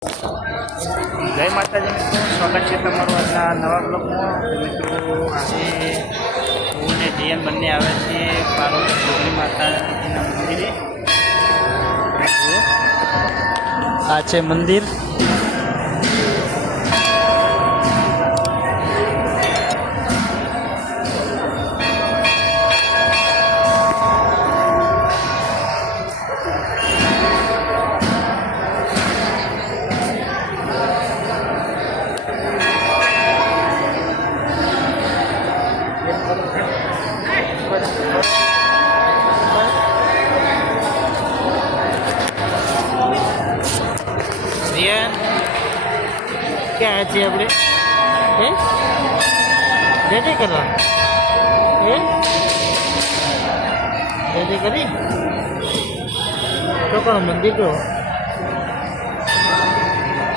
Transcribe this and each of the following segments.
જય માતાજી મિત્રો, સ્વાગત છે તમારું આજના નવા બ્લોગમાં મિત્રો, આજે હું ને જીએન બંને આવે છે પાર્વતી માતાજીના મંદિરે. આ છે મંદિર ક્યાં છીએ આપણે? હે? રેડી કરવા? હે? રેડી કરી? તો કોણ મંદિર કયો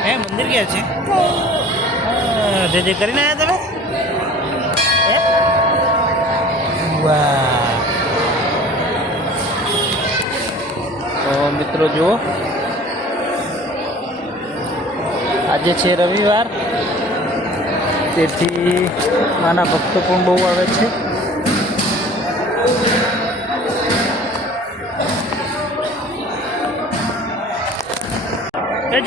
હે, મંદિર ક્યાં છે? રેડી કરીને આવ્યા તમે? હે? વાહ. મિત્રો જુઓ. આજે છે રવિવાર. તેથી આના ભક્તો પણ બહુ આવે છે. હે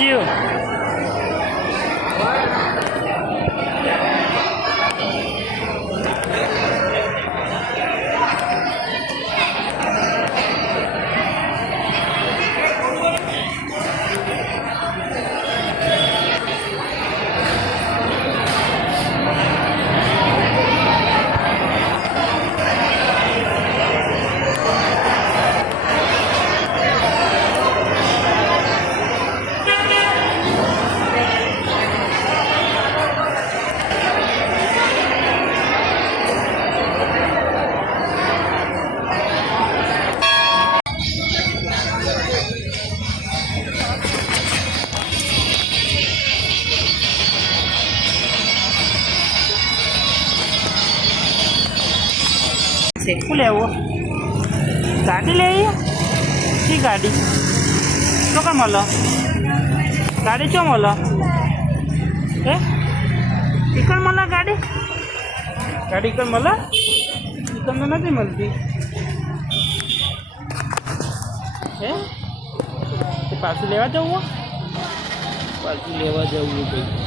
શેકું લેવો? ગાડી લઈ શી ગાડી? તો કામ હલો ગાડી ચો મળો? હે? ઈકણ મળે ગાડી? ગાડી કર મળે? તમને નથી મળતી. હે? તે પાછું લેવા જવું? પાછું લેવા જવું ભાઈ